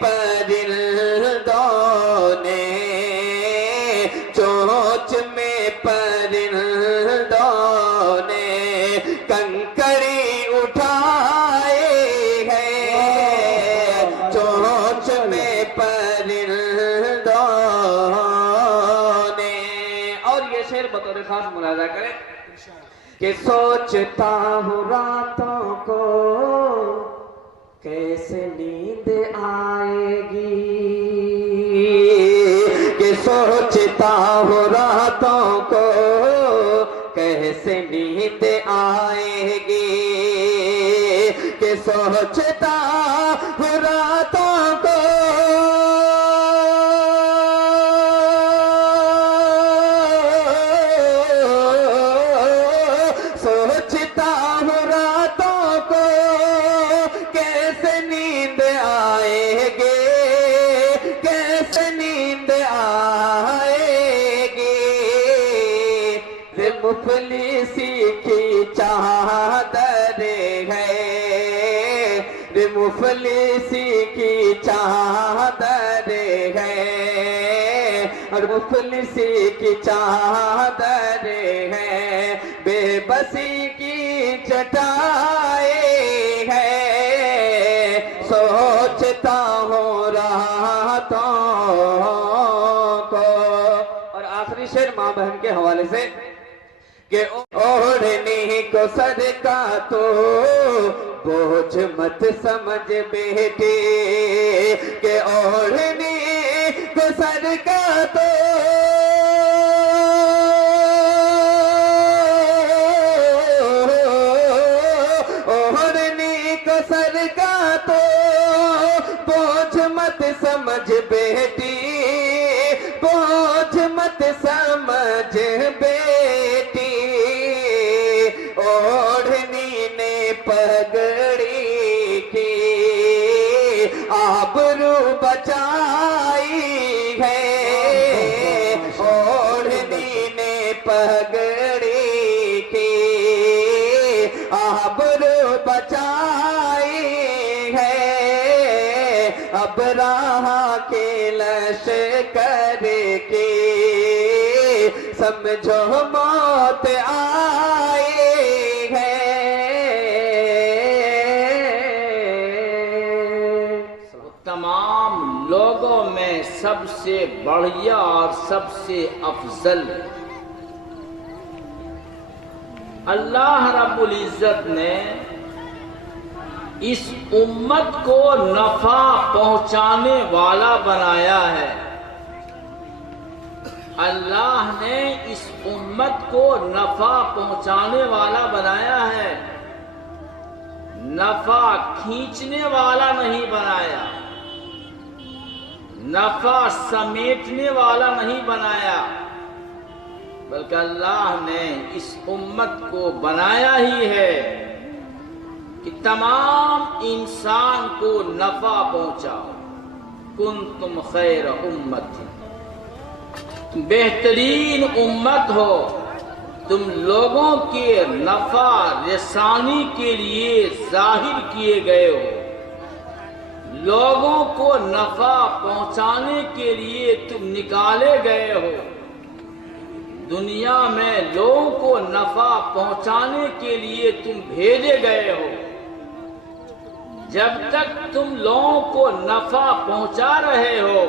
پرندوں نے چونچ میں پرندوں نے کنکری اٹھائے ہیں چونچ میں پرندوں نے. اور یہ شعر بطور خاص ملاحظہ کریں کہ سوچتا ہوں راتوں کو کیسے نیند آئے گی کہ سوچتا ہوں راتوں کو کیسے نیند آئے گی کہ سوچتا ہوں راتوں کو سوچتا ہوں راتوں کو کیسے نیند آئے گی کیسے نیند آئے گی مفلسی کی چادر ہے مفلسی کی چادر ہے اور مفلسی کی چادر ہے بے بسی کی چٹائی ہے سوچتا ہوں راتوں کو. اور آخری شعر ماں بہن کے حوالے سے کہ اوڑھنی کو سر کا تو بوجھ مت سمجھ بیٹی کہ اوڑھنی کو سر کا تو اوڑھنی کو سر کا تو بوجھ مت سمجھ بیٹی بوجھ مت سمجھ بیٹی اوڑھنی نے پگڑی کی آبرو بچائی ہے اوڑھنی نے پگڑی کی آبرو بچائی ہے ابراہا کے لشکر کی سمجھو موت آئی ہے. تمام لوگوں میں سب سے بڑھیا اور سب سے افضل اللہ رب العزت نے اس امت کو نفع پہنچانے والا بنایا ہے. اللہ نے اس امت کو نفع پہنچانے والا بنایا ہے نفع کھینچنے والا نہیں بنایا نفع سمیٹنے والا نہیں بنایا بلکہ اللہ نے اس امت کو بنایا ہی ہے کہ تمام انسان کو نفع پہنچاؤ. کنتم خیر امت بہترین امت ہو تم لوگوں کے نفع رسانی کے لیے ظاہر کیے گئے ہو لوگوں کو نفع پہنچانے کے لیے تم نکالے گئے ہو دنیا میں لوگوں کو نفع پہنچانے کے لیے تم بھیجے گئے ہو. جب تک تم لوگوں کو نفع پہنچا رہے ہو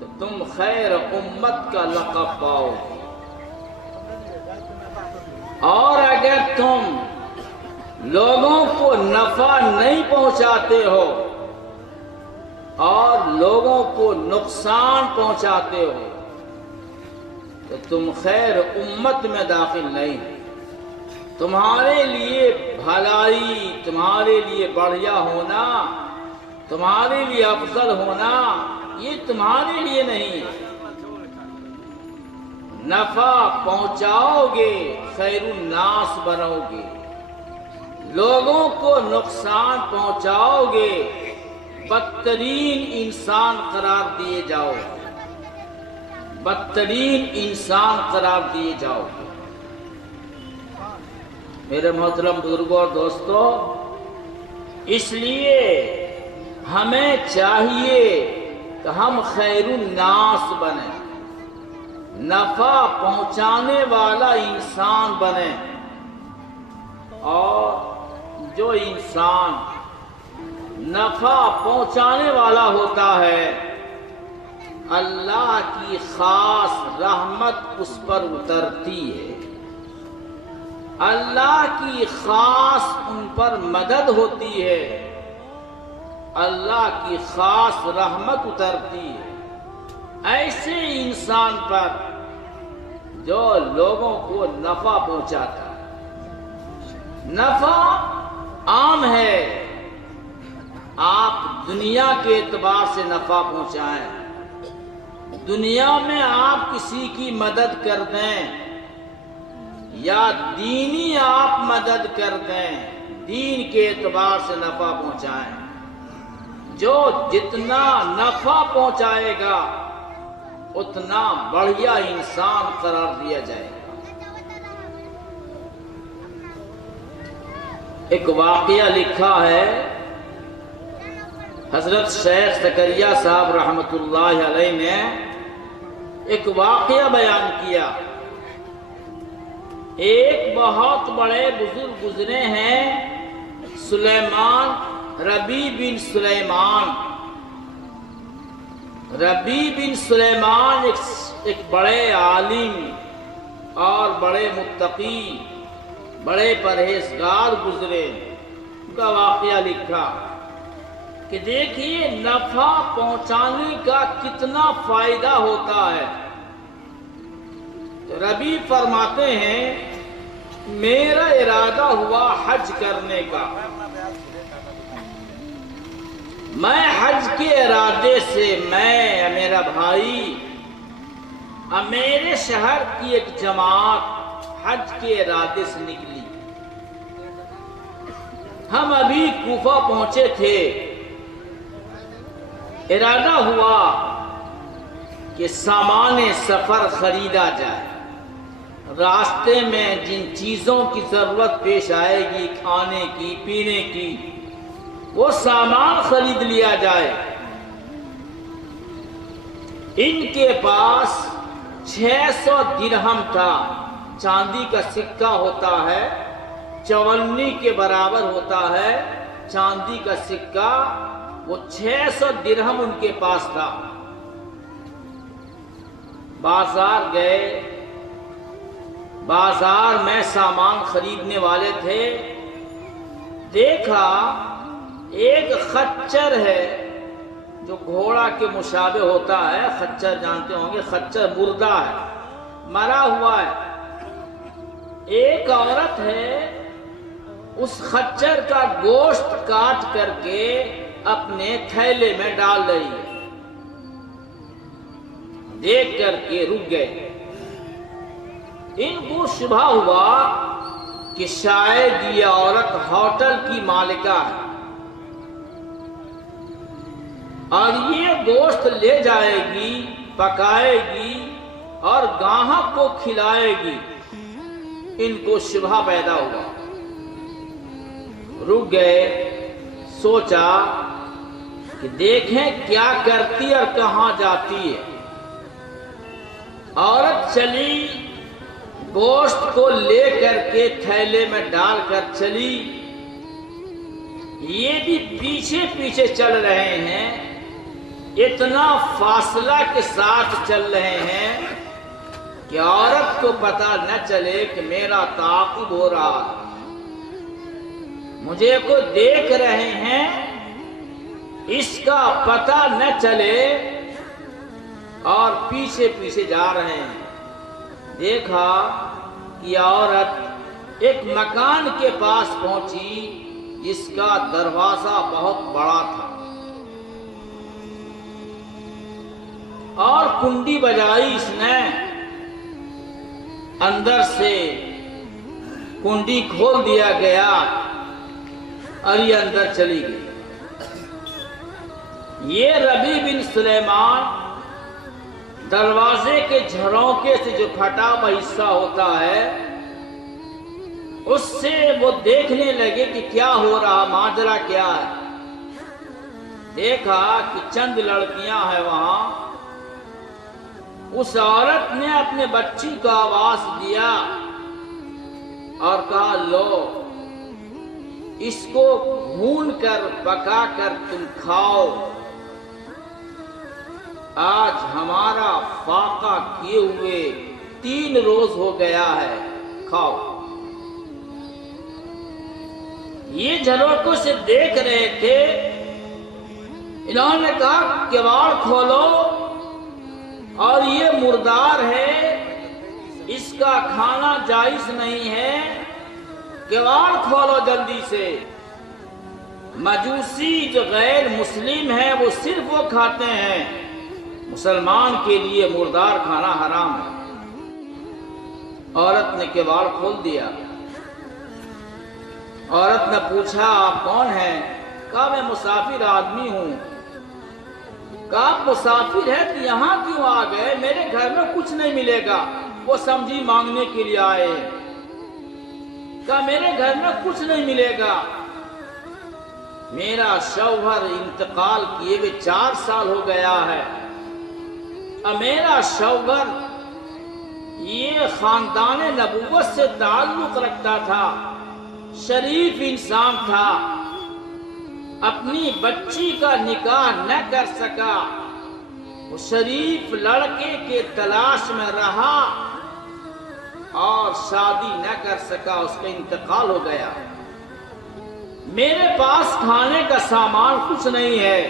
تو تم خیر امت کا لقب پاؤ اور اگر تم لوگوں کو نفع نہیں پہنچاتے ہو اور لوگوں کو نقصان پہنچاتے ہو تو تم خیر امت میں داخل نہیں. تمہارے لیے بھلائی تمہارے لیے بڑھیا ہونا تمہارے لیے افضل ہونا یہ تمہارے لیے نہیں. نفع پہنچاؤ گے خیر الناس بنو گے لوگوں کو نقصان پہنچاؤ گے بدترین انسان قرار دیے جاؤ بدترین انسان قرار دیے جاؤ. میرے محترم بزرگوں اور دوستوں اس لیے ہمیں چاہیے کہ ہم خیر الناس بنیں، نفع پہنچانے والا انسان بنیں، اور جو انسان نفع پہنچانے والا ہوتا ہے اللہ کی خاص رحمت اس پر اترتی ہے، اللہ کی خاص ان پر مدد ہوتی ہے، اللہ کی خاص رحمت اترتی ہے ایسے انسان پر جو لوگوں کو نفع پہنچاتا ہے۔ نفع عام ہے، آپ دنیا کے اعتبار سے نفع پہنچائیں، دنیا میں آپ کسی کی مدد کر دیں یا دینی آپ مدد کر دیں، دین کے اعتبار سے نفع پہنچائیں، جو جتنا نفع پہنچائے گا اتنا بڑھیا انسان قرار دیا جائے گا۔ ایک واقعہ لکھا ہے حضرت شیخ زکریا صاحب رحمۃ اللہ علیہ نے ایک واقعہ بیان کیا۔ ایک بہت بڑے بزرگ گزرے ہیں سلیمان، ربیع بن سلیمان۔ ربیع بن سلیمان ایک بڑے عالم اور بڑے متقی، بڑے پرہیزگار گزرے۔ ان کا واقعہ لکھا کہ دیکھیے نفع پہنچانے کا کتنا فائدہ ہوتا ہے۔ تو ربیع فرماتے ہیں میرا ارادہ ہوا حج کرنے کا، میں حج کے ارادے سے میں، میرا بھائی اور میرے شہر کی ایک جماعت حج کے ارادے سے نکلی۔ ہم ابھی کوفہ پہنچے تھے، ارادہ ہوا کہ سامان سفر خریدا جائے، راستے میں جن چیزوں کی ضرورت پیش آئے گی، کھانے کی، پینے کی، وہ سامان خرید لیا جائے۔ ان کے پاس 600 درہم تھا، چاندی کا سکہ ہوتا ہے، 54 کے برابر ہوتا ہے چاندی کا سکہ، وہ 600 درہم ان کے پاس تھا۔ بازار گئے، بازار میں سامان خریدنے والے تھے، دیکھا ایک خچر ہے جو گھوڑا کے مشابہ ہوتا ہے، خچر جانتے ہوں گے، خچر مردہ ہے، مرا ہوا ہے۔ ایک عورت ہے اس خچر کا گوشت کاٹ کر کے اپنے تھیلے میں ڈال رہی ہے۔ دیکھ کر کے رک گئے۔ ان کو شبہ ہوا کہ شاید یہ عورت ہوٹل کی مالکہ ہے اور یہ گوشت لے جائے گی، پکائے گی اور گاہک کو کھلائے گی۔ ان کو شبہ پیدا ہوا، رک گئے، سوچا کہ دیکھیں کیا کرتی اور کہاں جاتی ہے۔ عورت چلی، گوشت کو لے کر کے تھیلے میں ڈال کر چلی، یہ بھی پیچھے پیچھے چل رہے ہیں، اتنا فاصلہ کے ساتھ چل رہے ہیں کہ عورت کو پتہ نہ چلے کہ میرا تعاقب ہو رہا ہے، مجھے کو دیکھ رہے ہیں، اس کا پتہ نہ چلے، اور پیچھے پیچھے جا رہے ہیں۔ دیکھا کہ عورت ایک مکان کے پاس پہنچی جس کا دروازہ بہت بڑا تھا، اور کنڈی بجائی اس نے، اندر سے کنڈی کھول دیا گیا اور یہ اندر چلی گئی۔ یہ ربیع بن سلیمان دروازے کے جھروکے سے جو پھٹا ہوا حصہ ہوتا ہے اس سے وہ دیکھنے لگے کہ کیا ہو رہا، ماجرا کیا ہے۔ دیکھا کہ چند لڑکیاں ہیں وہاں. اس عورت نے اپنے بچی کو آواز دیا اور کہا لو اس کو بھون کر پکا کر تم کھاؤ. آج ہمارا فاقہ کیے ہوئے 3 روز ہو گیا ہے، کھاؤ. یہ جھروکوں سے دیکھ رہے تھے. انہوں نے کہا کباڑ کھولو، اور یہ مردار ہے، اس کا کھانا جائز نہیں ہے، کباڑ کھولو جلدی سے. مجوسی جو غیر مسلم ہے وہ صرف وہ کھاتے ہیں، مسلمان کے لیے مردار کھانا حرام ہے. عورت نے کباڑ کھول دیا. عورت نے پوچھا آپ کون ہیں؟ کہا میں مسافر آدمی ہوں. کہا آپ مسافر ہے تو یہاں کیوں آ گئے؟ میرے گھر میں کچھ نہیں ملے گا. وہ سمجھی مانگنے کے لیے آئے. کہا میرے گھر میں کچھ نہیں ملے گا، میرا شوہر انتقال کیے ہوئے 4 سال ہو گیا ہے، اور میرا شوہر یہ خاندان نبوت سے تعلق رکھتا تھا، شریف انسان تھا، اپنی بچی کا نکاح نہ کر سکا، وہ شریف لڑکے کے تلاش میں رہا اور شادی نہ کر سکا، اس کا انتقال ہو گیا. میرے پاس کھانے کا سامان کچھ نہیں ہے،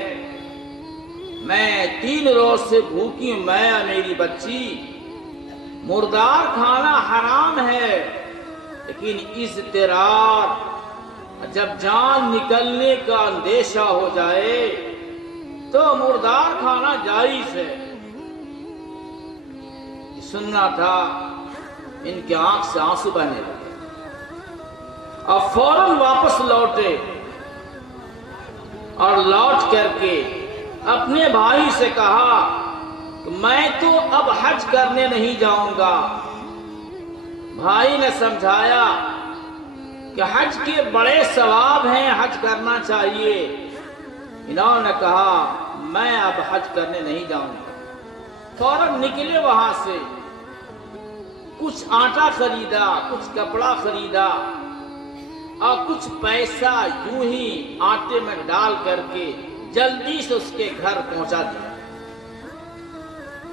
میں 3 روز سے بھوکی ہوں، میں اور میری بچی. مردار کھانا حرام ہے، لیکن اضطرار، جب جان نکلنے کا اندیشہ ہو جائے تو مردار کھانا جائز ہے. سننا تھا، ان کی آنکھ سے آنسو بہنے لگے اور فوراً واپس لوٹے، اور لوٹ کر کے اپنے بھائی سے کہا کہ میں تو اب حج کرنے نہیں جاؤں گا. بھائی نے سمجھایا کہ حج کے بڑے ثواب ہیں، حج کرنا چاہیے. انہوں نے کہا میں اب حج کرنے نہیں جاؤں گا. فوراً نکلے وہاں سے، کچھ آٹا خریدا، کچھ کپڑا خریدا، اور کچھ پیسہ یوں ہی آٹے میں ڈال کر کے جلدی سے اس کے گھر پہنچا دیا.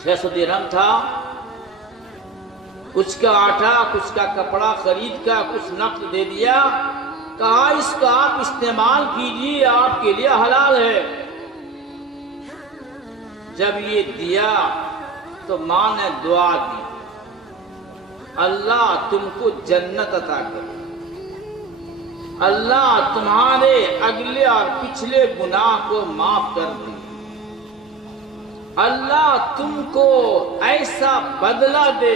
600 درہم تھا، کچھ کا آٹا کچھ کا کپڑا خرید کا کچھ نقد دے دیا. کہا اس کا آپ استعمال کیجیے، آپ کے لیے حلال ہے. جب یہ دیا تو ماں نے دعا دی، اللہ تم کو جنت عطا کرے، اللہ تمہارے اگلے اور پچھلے گناہ کو معاف کر دے، اللہ تم کو ایسا بدلہ دے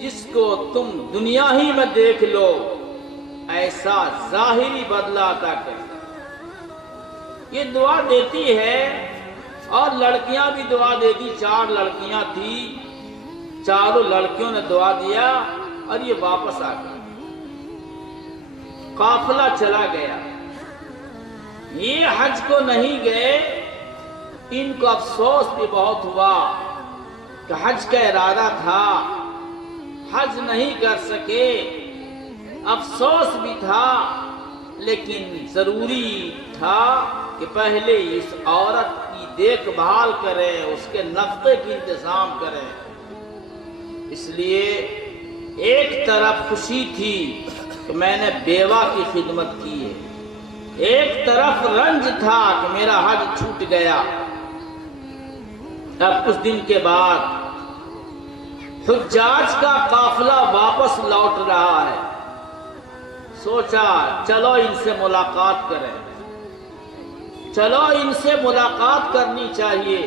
جس کو تم دنیا ہی میں دیکھ لو، ایسا ظاہری بدلہ عطا کرے. یہ دعا دیتی ہے، اور لڑکیاں بھی دعا دیتی. 4 لڑکیاں تھیں، چاروں لڑکیوں نے دعا دیا اور یہ واپس آ گئے. قافلہ چلا گیا. یہ حج کو نہیں گئے. ان کو افسوس بھی بہت ہوا کہ حج کا ارادہ تھا، حج نہیں کر سکے. افسوس بھی تھا، لیکن ضروری تھا کہ پہلے اس عورت کی دیکھ بھال کرے، اس کے نفقے کی انتظام کرے. اس لیے ایک طرف خوشی تھی کہ میں نے بیوہ کی خدمت کی ہے، ایک طرف رنج تھا کہ میرا حج چھوٹ گیا. اب کچھ دن کے بعد حجاج کا قافلہ واپس لوٹ رہا ہے. سوچا چلو ان سے ملاقات کریں، چلو ان سے ملاقات کرنی چاہیے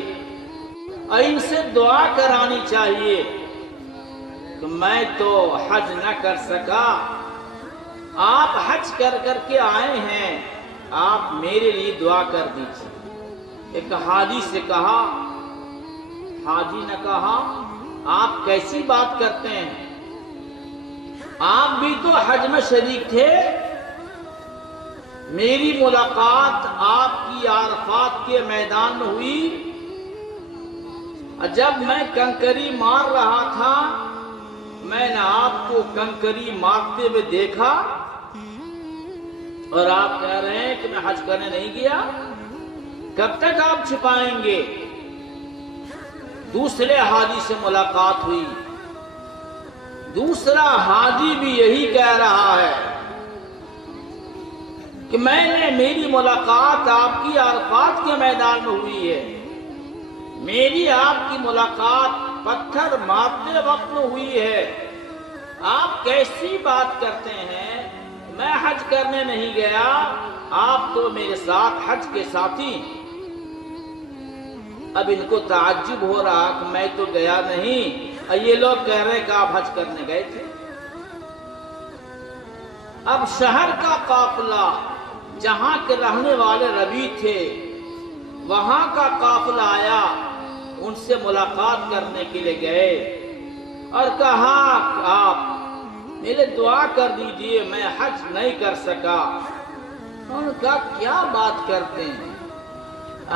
اور ان سے دعا کرانی چاہیے کہ میں تو حج نہ کر سکا، آپ حج کر کر کے آئے ہیں، آپ میرے لیے دعا کر دیجیے. ایک حاجی سے کہا. حاجی نے کہا آپ کیسی بات کرتے ہیں، آپ بھی تو حج میں شریک تھے. میری ملاقات آپ کی عرفات کے میدان میں ہوئی، جب میں کنکری مار رہا تھا میں نے آپ کو کنکری مارتے ہوئے دیکھا، اور آپ کہہ رہے ہیں کہ میں حج کرنے نہیں گیا۔ کب تک آپ چھپائیں گے؟ دوسرے حاجی سے ملاقات ہوئی، دوسرا حاجی بھی یہی کہہ رہا ہے کہ میری ملاقات آپ کی عرفات کے میدان میں ہوئی ہے، میری آپ کی ملاقات پتھر مارتے وقت میں ہوئی ہے۔ آپ کیسی بات کرتے ہیں؟ میں حج کرنے نہیں گیا، آپ تو میرے ساتھ حج کے ساتھی۔ اب ان کو تعجب ہو رہا کہ میں تو گیا نہیں، اور یہ لوگ کہہ رہے کہ آپ حج کرنے گئے تھے۔ اب شہر کا قافلہ، جہاں کے رہنے والے ربی تھے، وہاں کا قافلہ آیا، ان سے ملاقات کرنے کے لیے گئے اور کہا کہ آپ میرے دعا کر دیجئے، میں حج نہیں کر سکا۔ انہوں نے کہا کیا بات کرتے ہیں،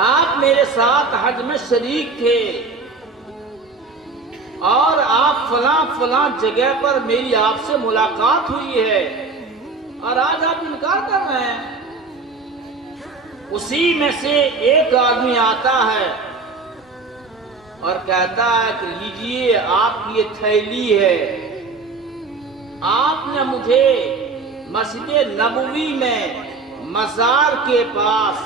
آپ میرے ساتھ حج میں شریک تھے اور آپ فلاں فلاں جگہ پر میری آپ سے ملاقات ہوئی ہے، اور آج آپ انکار کر رہے ہیں۔ اسی میں سے ایک آدمی آتا ہے اور کہتا ہے کہ لیجئے آپ کی یہ تھیلی ہے، آپ نے مجھے مسجد نبوی میں مزار کے پاس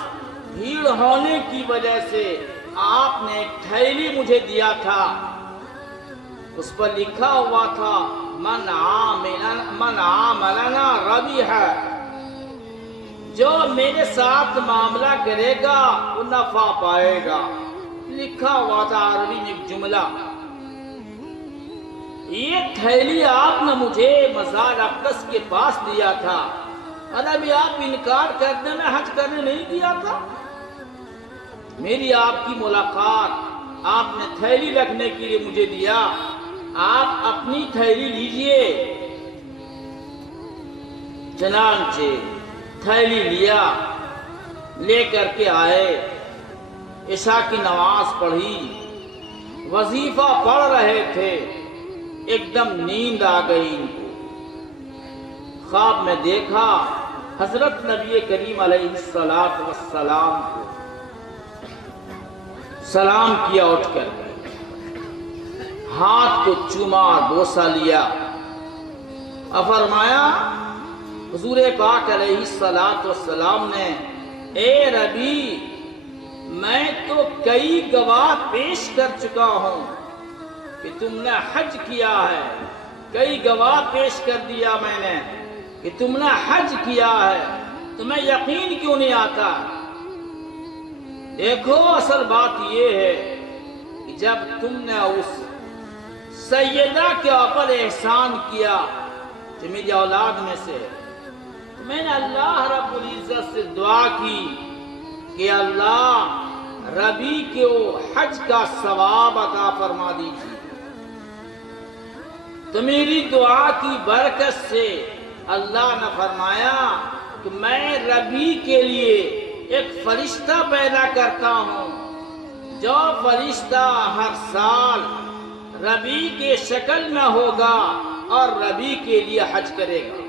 بھیڑ ہونے کی وجہ سے آپ نے ایک تھیلی مجھے دیا تھا، اس پر لکھا ہوا تھا من عاملنا ربیحا، جو میرے ساتھ معاملہ کرے گا وہ نفع پائے گا۔ لکھا ہوا تھا عربی میں ایک جملہ۔ یہ تھیلی آپ نے مجھے مزار اقدس کے پاس دیا تھا، اور ابھی آپ انکار کرنے میں حج کرنے نہیں دیا تھا۔ میری آپ کی ملاقات آپ نے تھیلی رکھنے کے لیے مجھے دیا، آپ اپنی تھیلی لیجئے۔ چنانچہ تھیلی لیا، لے کر کے آئے، عشاء کی نماز پڑھی، وظیفہ پڑھ رہے تھے، ایک دم نیند آ گئی ان کو۔ خواب میں دیکھا حضرت نبی کریم علیہ السلام کو، سلام کیا اٹھ کر، ہاتھ کو چوما، بوسہ لیا، اور فرمایا حضور پاک علیہ السلام نے، اے ربی میں تو کئی گواہ پیش کر چکا ہوں کہ تم نے حج کیا ہے، کئی گواہ پیش کر دیا میں نے کہ تم نے حج کیا ہے، تمہیں یقین کیوں نہیں آتا؟ دیکھو اصل بات یہ ہے کہ جب تم نے اس سیدہ کے اوپر احسان کیا کہ میری اولاد میں سے، تو میں نے اللہ رب العزت سے دعا کی کہ اللہ ربی کو حج کا ثواب عطا فرما دیجیے۔ تو میری دعا کی برکت سے اللہ نے فرمایا کہ میں ربی کے لیے ایک فرشتہ پیدا کرتا ہوں، جو فرشتہ ہر سال ربی کے شکل میں ہوگا اور ربی کے لیے حج کرے گا۔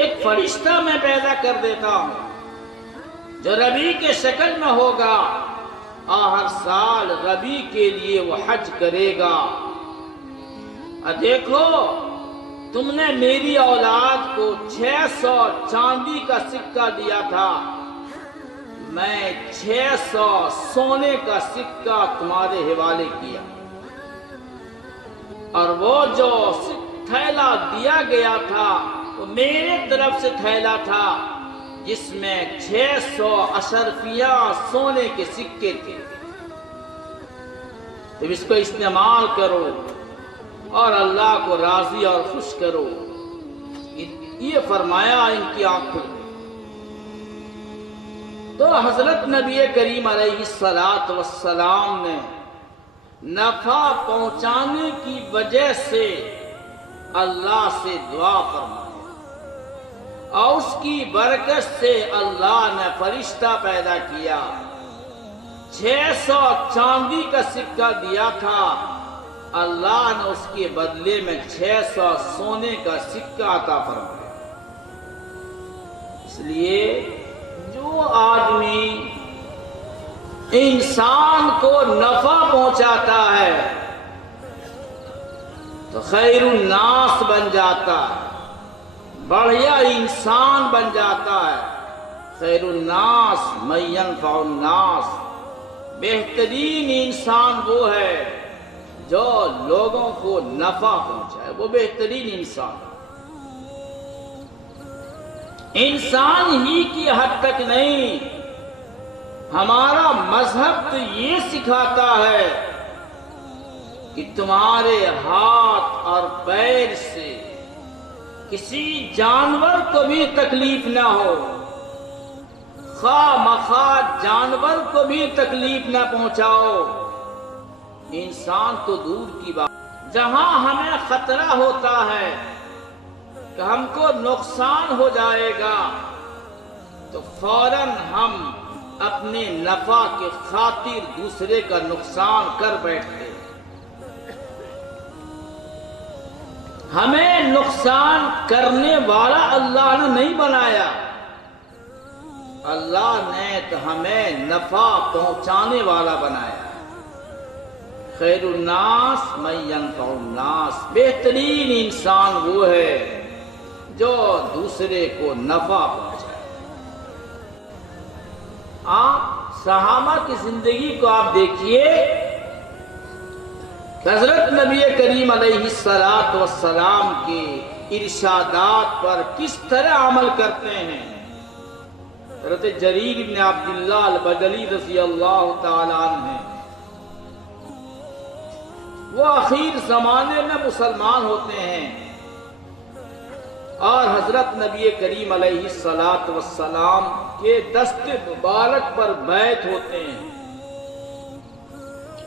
ایک فرشتہ میں پیدا کر دیتا ہوں جو ربی کے شکل میں ہوگا اور ہر سال ربی کے لیے وہ حج کرے گا۔ دیکھو تم نے میری اولاد کو 600 چاندی کا سکہ دیا تھا، میں 600 سونے کا سکہ تمہارے حوالے کیا، اور وہ جو تھیلا دیا گیا تھا وہ میرے طرف سے تھیلا تھا جس میں 600 اشرفیہ سونے کے سکے تھے۔ تو اس کو استعمال کرو اور اللہ کو راضی اور خوش کرو، یہ فرمایا ان کی آنکھوں میں۔ تو حضرت نبی کریم علیہ السلام نے نفع پہنچانے کی وجہ سے اللہ سے دعا فرمائی، اور اس کی برکت سے اللہ نے فرشتہ پیدا کیا. 600 چاندی کا سکہ دیا تھا، اللہ نے اس کے بدلے میں 600 سونے کا سکہ عطا فرمایا. اس لیے جو آدمی انسان کو نفع پہنچاتا ہے تو خیر الناس بن جاتا ہے، بڑھیا انسان بن جاتا ہے. خیر الناس من ينفع الناس، بہترین انسان وہ ہے جو لوگوں کو نفع پہنچائے، وہ بہترین انسان. انسان ہی کی حد تک نہیں، ہمارا مذہب تو یہ سکھاتا ہے کہ تمہارے ہاتھ اور پیر سے کسی جانور کو بھی تکلیف نہ ہو، خواہ مخواہ جانور کو بھی تکلیف نہ پہنچاؤ. انسان تو دور کی بات، جہاں ہمیں خطرہ ہوتا ہے کہ ہم کو نقصان ہو جائے گا تو فوراً ہم اپنے نفع کی خاطر دوسرے کا نقصان کر بیٹھتے. ہمیں نقصان کرنے والا اللہ نے نہیں بنایا، اللہ نے تو ہمیں نفع پہنچانے والا بنایا. خیر الناس من ينفع الناس، بہترین انسان وہ ہے جو دوسرے کو نفع پہنچائے. آپ صحابہ کی زندگی کو آپ دیکھیے، حضرت نبی کریم علیہ السلام کے ارشادات پر کس طرح عمل کرتے ہیں. حضرت جریر بن عبداللہ البجلی رضی اللہ تعالیٰ عنہ، وہ آخر زمانے میں مسلمان ہوتے ہیں اور حضرت نبی کریم علیہ السلام کے دست مبارک پر بیعت ہوتے ہیں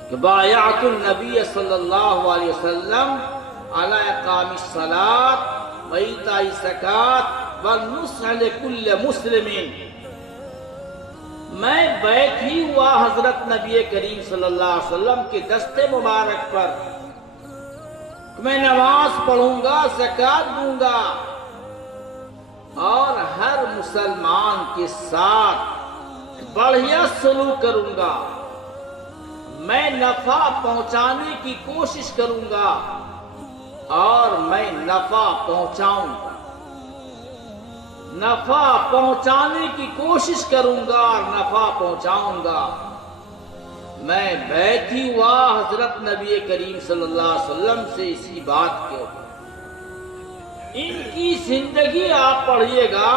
کہ بایعت النبی صلی اللہ علیہ وسلم علی اقام الصلاۃ و ایتاء الزکاۃ والنصح لکل مسلم. میں بیعت ہی ہوا حضرت نبی کریم صلی اللہ علیہ وسلم کے دست مبارک پر کہ میں نماز پڑھوں گا، زکوٰۃ دوں گا اور ہر مسلمان کے ساتھ بڑھیا سلوک کروں گا. میں نفع پہنچانے کی کوشش کروں گا اور میں نفع پہنچاؤں گا، نفع پہنچانے کی کوشش کروں گا اور نفع پہنچاؤں گا. میں بیعت ہی ہوا حضرت نبی کریم صلی اللہ علیہ وسلم سے اسی بات کے اوپر. ان کی زندگی آپ پڑھیے گا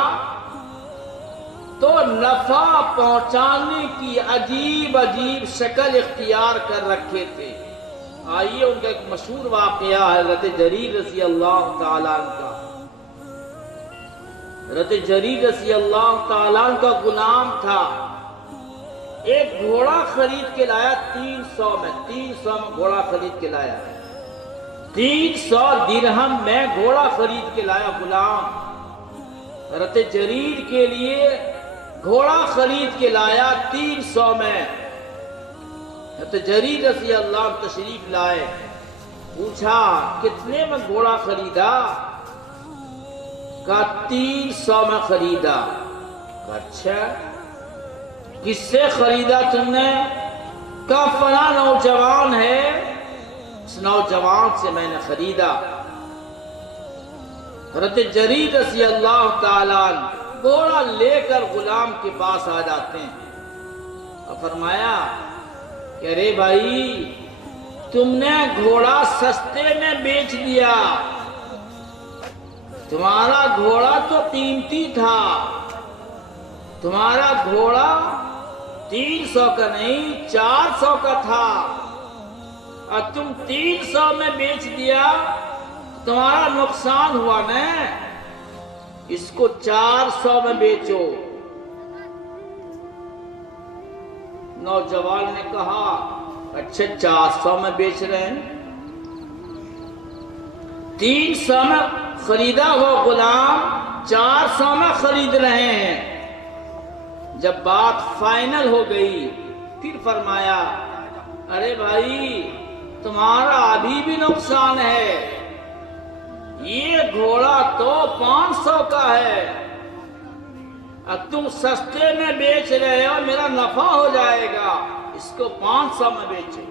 تو نفع پہنچانے کی عجیب عجیب شکل اختیار کر رکھے تھے. آئیے ان کا ایک مشہور واقعہ ہے حضرت جریر رضی اللہ تعالیٰ عنہ کا. حضرت جریر رضی اللہ تعالیٰ عنہ کا غلام تھا، ایک گھوڑا خرید کے لایا 300 میں گھوڑا خرید کے لایا، 300 درہم میں گھوڑا خرید کے لایا غلام. حضرت جریر کے لیے گھوڑا خرید کے لایا 300 میں. حضرت جریر رضی اللہ عنہ تشریف لائے، پوچھا کتنے میں گھوڑا خریدا؟ کہا 300 میں خریدا. کہا اچھا کس سے خریدا تم نے؟ کہا فلاں نوجوان ہے، اس نوجوان سے میں نے خریدا. حضرت جریر رضی اللہ تعالیٰ عنہ گھوڑا لے کر غلام کے پاس آ جاتے ہیں اور فرمایا کہ ارے بھائی تم نے گھوڑا سستے میں بیچ دیا، تمہارا گھوڑا تو قیمتی تھا، تمہارا گھوڑا 300 کا نہیں 400 کا تھا اور تم 300 میں بیچ دیا، تمہارا نقصان ہوا نا، اس کو 400 میں بیچو. نوجوان نے کہا اچھا 400 میں بیچ رہے ہیں. 300 میں خریدا ہوا غلام 400 میں خرید رہے ہیں۔ جب بات فائنل ہو گئی پھر فرمایا ارے بھائی تمہارا ابھی بھی نقصان ہے، یہ گھوڑا تو 500 کا ہے، اب تم سستے میں بیچ رہے ہو، میرا نفع ہو جائے گا، اس کو 500 میں بیچو۔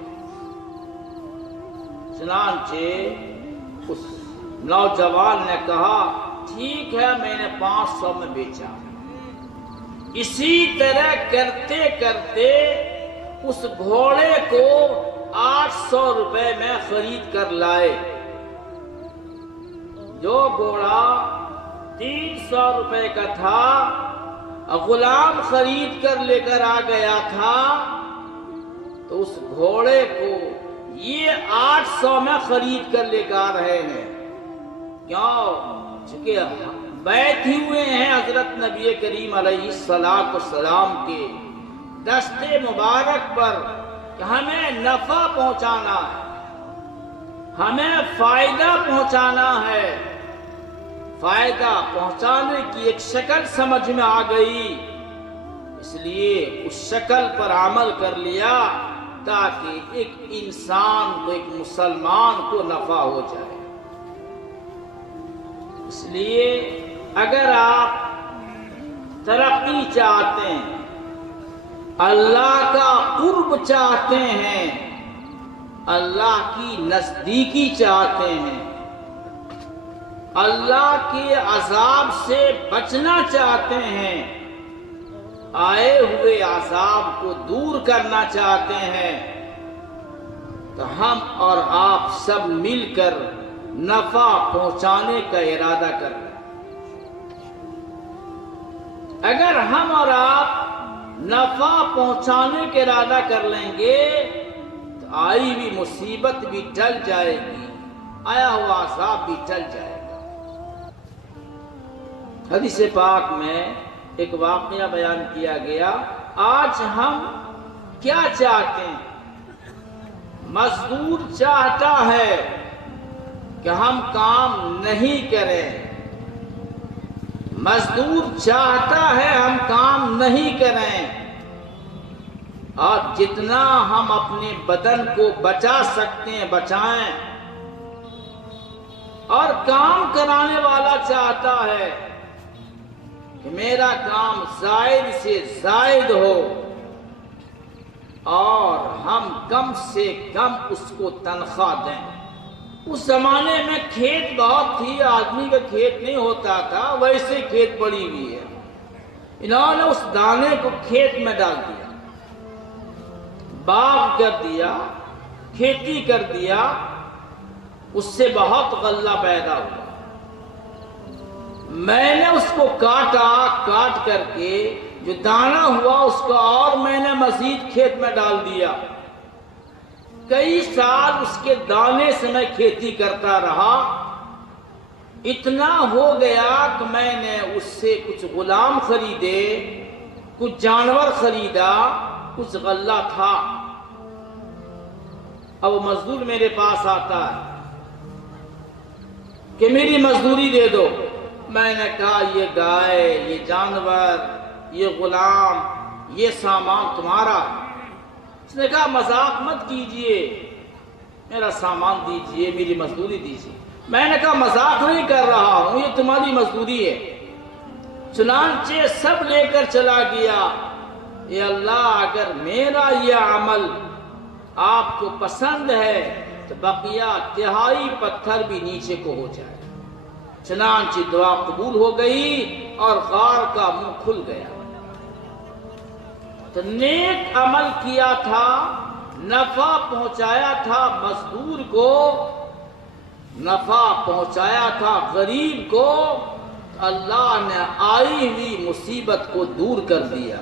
چنانچہ اس نوجوان نے کہا ٹھیک ہے میں نے 500 میں بیچا۔ اسی طرح کرتے کرتے اس گھوڑے کو 800 روپے میں خرید کر لائے۔ جو گھوڑا 300 روپے کا تھا غلام خرید کر لے کر آ گیا تھا، تو اس گھوڑے کو یہ 800 میں خرید کر لے کر آ رہے ہیں۔ کیوں؟ چونکہ بیعت ہی ہوئے ہیں حضرت نبی کریم علیہ السلام کے دستے مبارک پر کہ ہمیں نفع پہنچانا ہے، ہمیں فائدہ پہنچانا ہے۔ فائدہ پہنچانے کی ایک شکل سمجھ میں آ گئی، اس لیے اس شکل پر عمل کر لیا تاکہ ایک انسان کو، ایک مسلمان کو نفع ہو جائے۔ اس لیے اگر آپ ترقی چاہتے ہیں، اللہ کا قرب چاہتے ہیں، اللہ کی نزدیکی چاہتے ہیں، اللہ کے عذاب سے بچنا چاہتے ہیں، آئے ہوئے عذاب کو دور کرنا چاہتے ہیں، تو ہم اور آپ سب مل کر نفع پہنچانے کا ارادہ کر لیں۔ اگر ہم اور آپ نفع پہنچانے کا ارادہ کر لیں گے تو آئی ہوئی مصیبت بھی ٹل جائے گی، آیا ہوا عذاب بھی ٹل جائے گا۔ حدیث پاک میں ایک واقعہ بیان کیا گیا، آج ہم کیا چاہتے ہیں؟ مزدور چاہتا ہے کہ ہم کام نہیں کریں، مزدور چاہتا ہے ہم کام نہیں کریں، اور جتنا ہم اپنے بدن کو بچا سکتے ہیں بچائیں، اور کام کرانے والا چاہتا ہے کہ میرا کام زائد سے زائد ہو اور ہم کم سے کم اس کو تنخواہ دیں۔ اس زمانے میں کھیت بہت تھی، آدمی کا کھیت نہیں ہوتا تھا، ویسے کھیت پڑی ہوئی ہے، انہوں نے اس دانے کو کھیت میں ڈال دیا، باغ کر دیا، کھیتی کر دیا، اس سے بہت غلہ پیدا ہوا۔ میں نے اس کو کاٹا، کاٹ کر کے جو دانہ ہوا اس کو اور میں نے مزید کھیت میں ڈال دیا۔ کئی سال اس کے دانے سے میں کھیتی کرتا رہا، اتنا ہو گیا کہ میں نے اس سے کچھ غلام خریدے، کچھ جانور خریدا، کچھ غلہ تھا۔ اب وہ مزدور میرے پاس آتا ہے کہ میری مزدوری دے دو۔ میں نے کہا یہ گائے، یہ جانور، یہ غلام، یہ سامان تمہارا ہے۔ اس نے کہا مذاق مت کیجئے، میرا سامان دیجئے، میری مزدوری دیجئے۔ میں نے کہا مذاق نہیں کر رہا ہوں، یہ تمہاری مزدوری ہے۔ چنانچہ سب لے کر چلا گیا۔ اے اللہ اگر میرا یہ عمل آپ کو پسند ہے تو بقیہ تہائی پتھر بھی نیچے کو ہو جائے۔ چنانچہ دعا قبول ہو گئی اور غار کا منہ کھل گیا۔ تو نیک عمل کیا تھا، نفع پہنچایا تھا مزدور کو، نفع پہنچایا تھا غریب کو، اللہ نے آئی ہوئی مصیبت کو دور کر دیا۔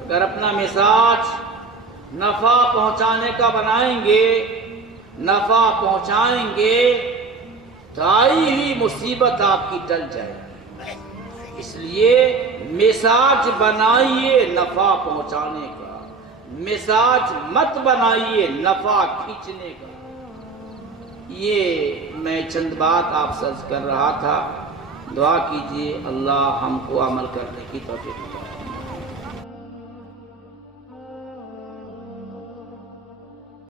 اگر اپنا مزاج نفع پہنچانے کا بنائیں گے، نفع پہنچائیں گے تو آئی ہوئی مصیبت آپ کی ٹل جائے گی۔ اس لیے مزاج بنائیے نفع پہنچانے کا، مزاج مت بنائیے نفع کھینچنے کا۔ یہ میں چند بات آپ سے عرض کر رہا تھا۔ دعا کیجیے اللہ ہم کو عمل کرنے کی توفیق عطا فرمائے۔